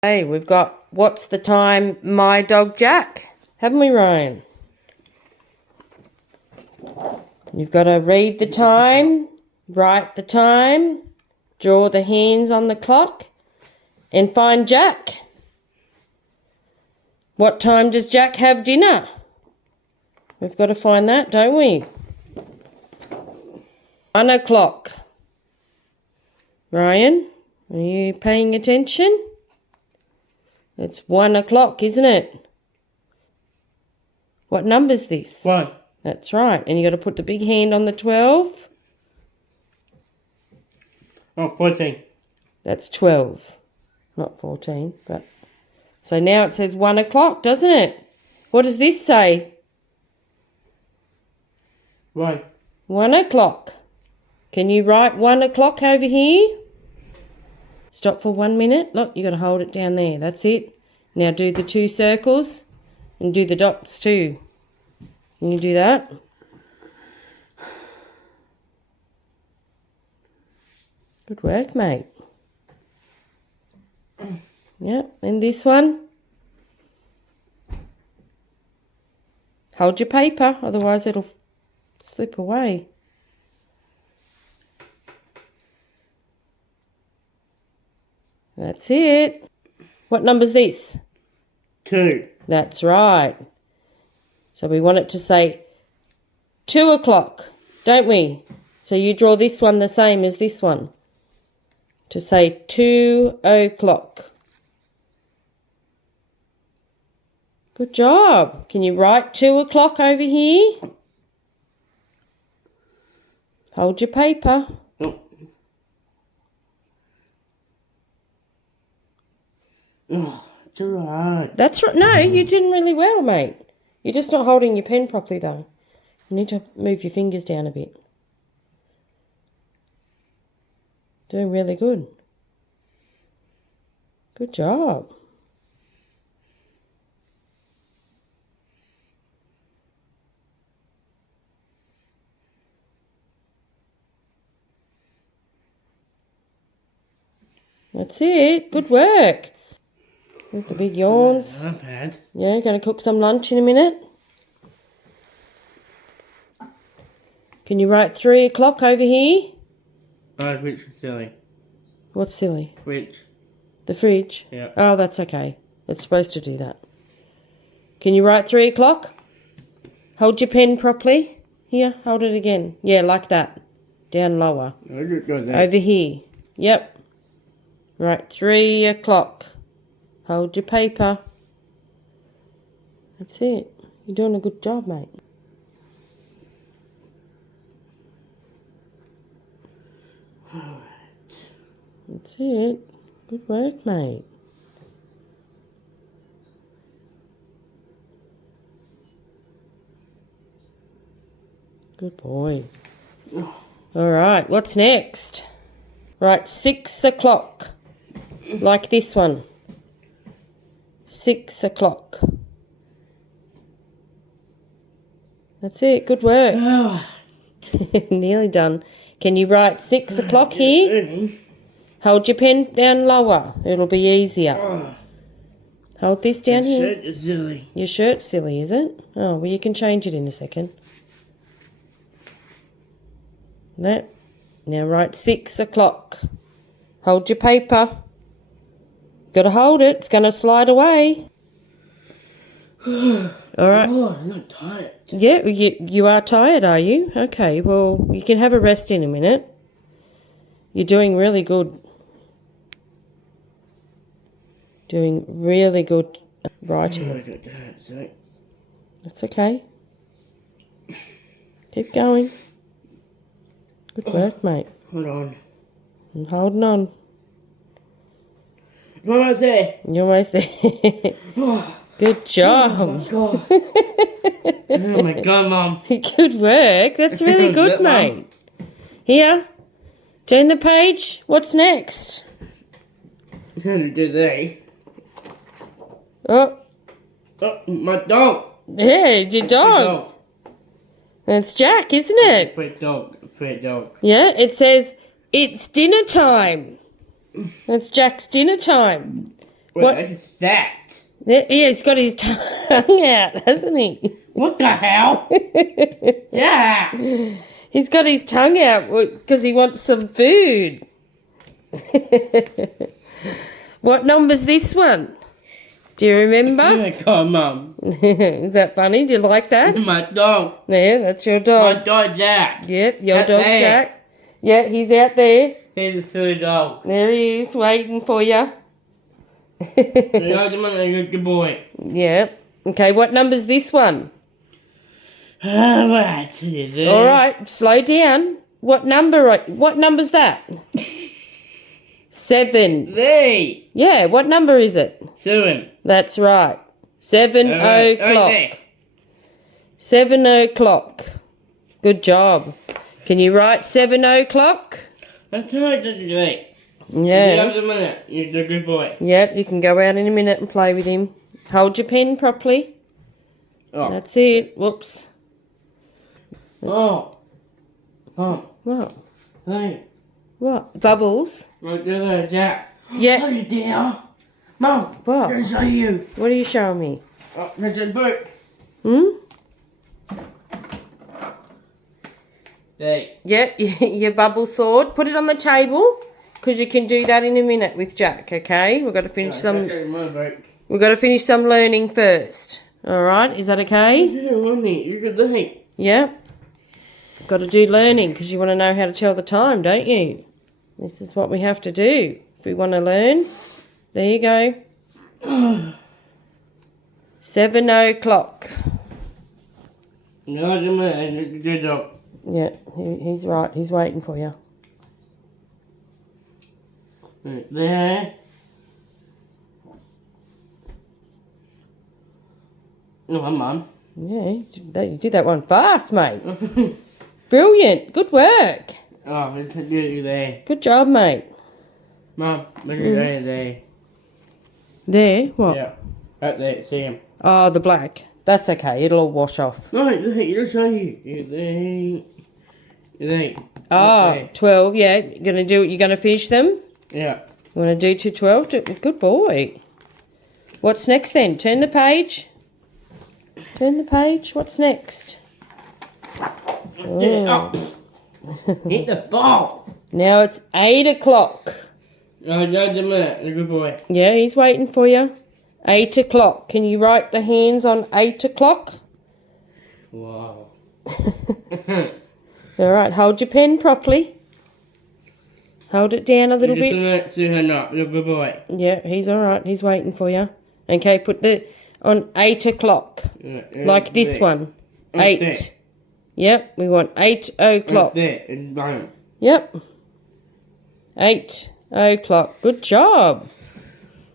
Hey, we've got what's the time, my dog Jack, haven't we, Ryan? You've got to read the time, write the time, draw the hands on the clock, and find Jack. What time does Jack have dinner? We've got to find that, don't we? 1 o'clock. Ryan, are you paying attention? It's 1 o'clock, isn't it? What number's this? 1. That's right. And you got to put the big hand on the 12. Oh, 14. That's 12. Not 14, but... So now it says 1 o'clock, doesn't it? What does this say? 1. 1 o'clock. Can you write 1 o'clock over here? Stop for 1 minute. Look, you got to hold it down there. That's it. Now do the 2 circles and do the dots too. Can you do that? Good work, mate. Yeah, and this one. Hold your paper, otherwise it'll slip away. That's it. What number's this? 2. That's right. So we want it to say 2 o'clock, don't we? So you draw this one the same as this one. To say 2 o'clock. Good job. Can you write 2 o'clock over here? Hold your paper. Oh, it's alright. That's right. No, you're doing really well, mate. You're just not holding your pen properly, though. You need to move your fingers down a bit. Doing really good. Good job. That's it. Good work. With the big yawns. Not bad. Yeah, going to cook some lunch in a minute. Can you write 3 o'clock over here? Oh, which was silly. What's silly? Which? The fridge? Yeah. Oh, that's okay. It's supposed to do that. Can you write 3 o'clock? Hold your pen properly. Here, hold it again. Yeah, like that. Down lower. I just got that. Over here. Yep. Right, 3 o'clock. Hold your paper. That's it. You're doing a good job, mate. That's it. Good work, mate. Good boy. All right, what's next? Right, 6 o'clock. Like this one. 6 o'clock. That's it. Good work. Oh. Nearly done. Can you write 6 o'clock here? Hold your pen down lower. It'll be easier. Hold this down here. Shirt is silly. Your shirt's silly, is it? Oh, well, you can change it in a second. That. Now write 6 o'clock. Hold your paper. Got to hold it. It's going to slide away. All right. Oh, I'm not tired. Yeah, you are tired, are you? Okay, well, you can have a rest in a minute. You're doing really good. Doing really good writing. Oh, I got that, sorry. That's okay. Keep going. Good work, mate. Hold on. I'm holding on. I'm almost there. You're almost there. Good job. Oh my god. Oh my god, Mum. Good work. That's really good, mate. Here. Turn the page. What's next? I'm going to do that. Oh. Oh, my dog. Yeah, it's your dog. That's Jack, isn't it? Fred dog. Fred dog. Yeah, it says, it's dinner time. That's Jack's dinner time. What? What is that? Yeah, he's got his tongue out, hasn't he? What the hell? Yeah. He's got his tongue out because he wants some food. What number's this one? Do you remember? Oh my God, Mum. Is that funny? Do you like that? My dog. Yeah, that's your My dog. dog Jack. Yep, your Out dog there. Jack. Yeah, he's out there. He's a silly dog. There he is, waiting for you. You're a good boy. Yeah. Okay, what number's this one? Alright, All right, slow down. What number's that? 7. Hey, Yeah, what number is it? 7. That's right. 7 Alright, o'clock. there. 7 o'clock. Good job. Can you write 7 o'clock? That's right, that's great. You Yeah. have a minute. You're a good boy. Yep, you can go out in a minute and play with him. Hold your pen properly. Oh. That's it. Whoops. Oh. Oh. What? Hey. What? Bubbles? Look at that, Jack. Yeah. Hey, dear. Mum. What? There's show you. What are you showing me? Oh, there's a book. There. Yep, your bubble sword. Put it on the table because you can do that in a minute with Jack. Okay, we've got to finish some. That's my book. We've got to finish some learning first. All right, is that okay? Yeah, Mummy, you could think. Yep. Got to do learning because you want to know how to tell the time, don't you? This is what we have to do if we want to learn. There you go. 7 o'clock. No, it's a minute. It's a good dog. Yeah, he's right. He's waiting for you. Right there. Oh, Mum. Yeah, you did that one fast, mate. Brilliant. Good work. Oh, it's a good there. Good job, mate. Mum, look at there. There? What? Yeah. Right there, see him. Oh, the black. That's okay. It'll all wash off. No, it'll show you. You're there. Oh, Okay. 12. Yeah, you're gonna finish them? Yeah. You want to do to 12? Good boy. What's next then? Turn the page. Turn the page. What's next? Oh. Hit the ball. Now it's 8 o'clock. Oh, just a minute. You're a good boy. Yeah, he's waiting for you. 8 o'clock. Can you write the hands on 8 o'clock? Wow. All right, hold your pen properly. Hold it down a little Just a bit. minute, see her not. You're a good boy. Yeah, he's all right. He's waiting for you. Okay, put the on 8 o'clock. Like this there. one. Right 8. there. Yep, we want 8 o'clock. Right there. And bang. Yep. 8 o'clock. Good job.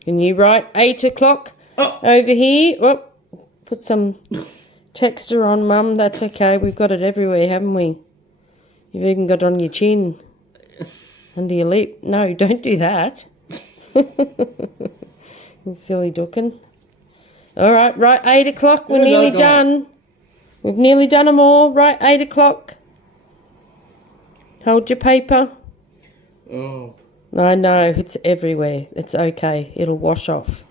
Can you write 8 o'clock Oh. over here? Whoop. Put some texture on, Mum. That's okay. We've got it everywhere, haven't we? You've even got it on your chin. Under your lip. No, don't do that. You silly ducking. All right, right, 8 o'clock. We're Yeah, nearly go on. done. We've nearly done them all. Right, 8 o'clock. Hold your paper. Oh. I know, it's everywhere. It's okay. It'll wash off.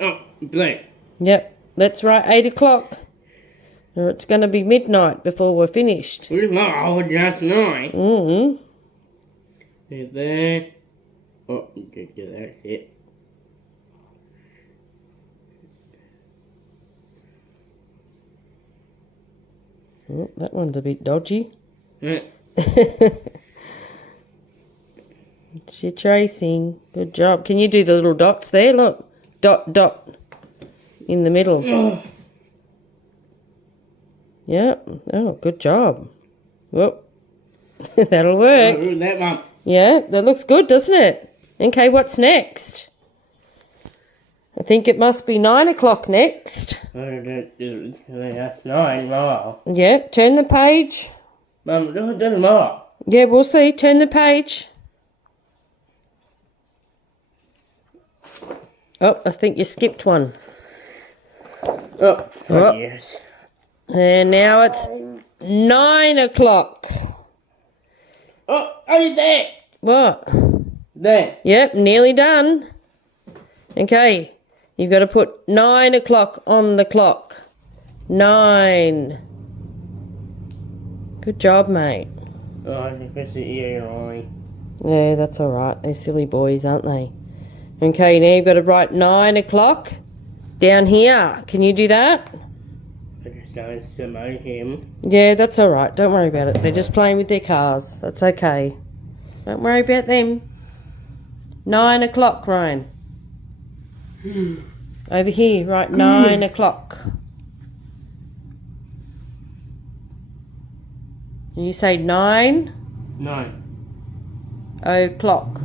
Oh, black. Yep, let's write 8 o'clock. Or it's going to be midnight before we're finished. Where's my old last night? Mm. Right there. Oh, you can get that shit. Oh, that one's a bit dodgy. Yeah. It's your tracing. Good job. Can you do the little dots there? Look. Dot, dot. In the middle. Oh. Yep. Oh, good job. Whoop. That'll work. Oh, that one. Yeah, that looks good, doesn't it? Okay, what's next? I think it must be 9 o'clock next. Oh, that's 9 more. Yep, turn the page. Mum, do more. Yeah, we'll see. Turn the page. Oh, I think you skipped one. Oh, Oh. yes. And now it's 9 o'clock. Oh, are you there? What? There. Yep, nearly done. Okay, You've got to put 9 o'clock on the clock. 9. Good job, mate. Oh, I can press the ear eye. Yeah, that's all right. They're silly boys, aren't they? Okay, now you've got to write 9 o'clock down here. Can you do that? I just started to summon him. Yeah, that's all right. Don't worry about it. They're just playing with their cars. That's okay. Don't worry about them. 9 o'clock, Ryan. Over here, right, 9 o'clock. You say 9 9. o'clock.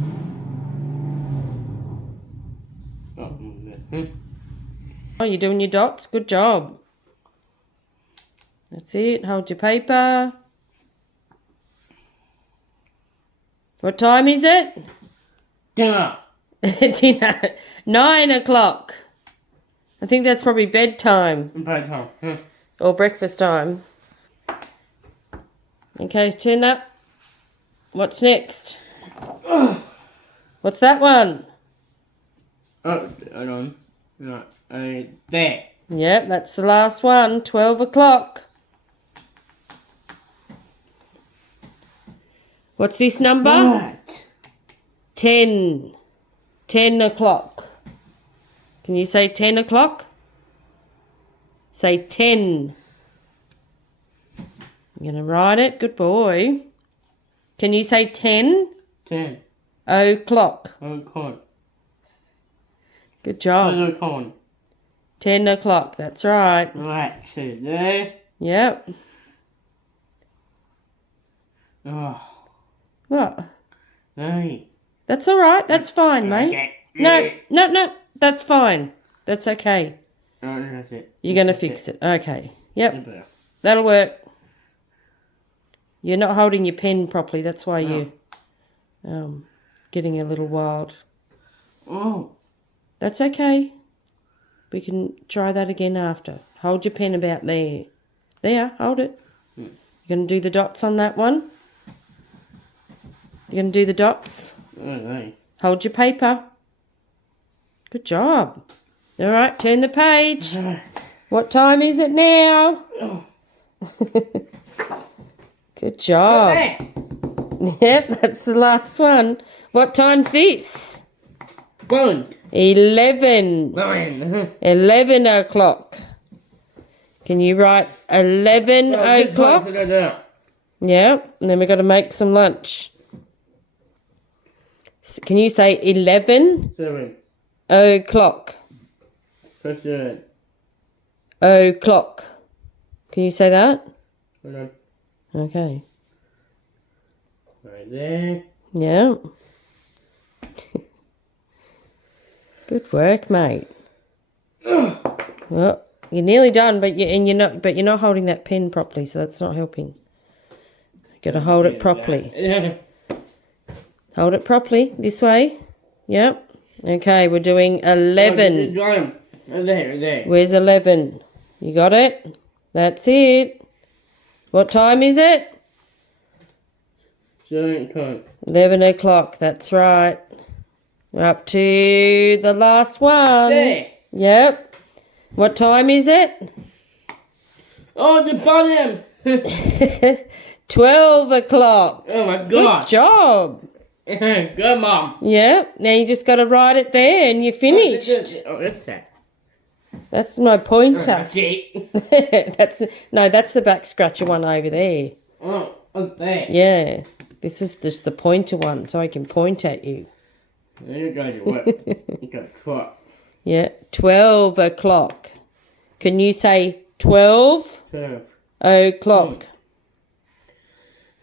Oh, you're doing your dots. Good job. That's it. Hold your paper. What time is it? Dinner. Dinner. 9 o'clock. I think that's probably bedtime Bedtime. or breakfast time. Okay, turn up. What's next? What's that one? Oh, hold on. No, there. Yep, that's the last one. 12 o'clock. What's this number? What? 10. 10 o'clock. Can you say 10 o'clock? Say 10. You're going to write it. Good boy. Can you say 10? 10. O'clock. O'clock. Good job. 10 o'clock. 10 o'clock. That's right. Right, so there. Yep. Oh, What? hey. That's all right. That's fine, mate. Okay. No. That's fine. That's okay. Oh, that's it. You're going to fix it. Okay. Yep. There. That'll work. You're not holding your pen properly. That's why you're getting a little wild. Oh. That's okay. We can try that again after. Hold your pen about there. There, hold it. You're going to do the dots on that one? You're going to do the dots? Okay. Hold your paper. Good job. All right, turn the page. What time is it now? Oh. Good job. There. Yep, that's the last one. What time's this? 1. 11. 9. 11 o'clock. Can you write 11 o'clock? Yeah, and then we've got to make some lunch. Can you say 11 7. o'clock? Press it. O'clock. Can you say that? Hold on. Okay. Right there. Yeah. Good work, mate. Well, you're nearly done, but you're not holding that pen properly, so that's not helping. You got to hold it properly. Yeah. Hold it properly this way. Yep. Okay, we're doing 11. There. Where's 11? You got it? That's it. What time is it? 7 o'clock. 11 o'clock. That's right. We're up to the last one. There. Yep. What time is it? Oh, the bottom. 12 o'clock. Oh my Good god. job. Good, Mom. Yep. Now you just got to write it there and you're finished. Oh, that's that. That's my pointer. That's it. That's the back scratcher one over there. Oh, there. Yeah. This is just the pointer one, so I can point at you. There you go, you work. You got a truck. Yeah. 12 o'clock. Can you say 12 12. o'clock?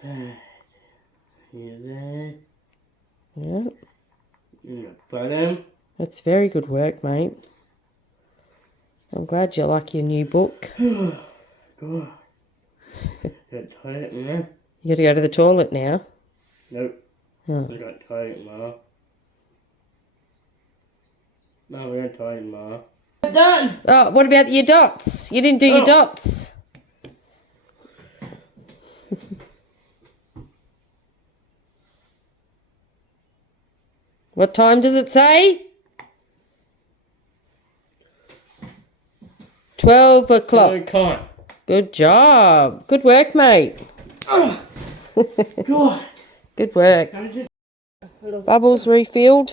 Yeah, there. Yeah. In the bottom. That's very good work, mate. I'm glad you like your new book. God. Got toilet now. You got to go to the toilet now. Nope. Oh. We got toilet, Ma. No, we got toilet, Ma. Done! Oh, what about your dots? You didn't do your dots. What time does it say? 12 o'clock. Okay. Good job. Good work, mate. Good. Good work. Bubbles refilled.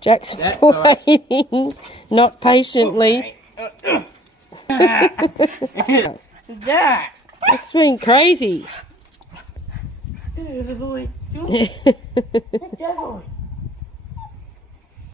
Jack's That's right. waiting, not patiently. That. Jack's been crazy. That boy.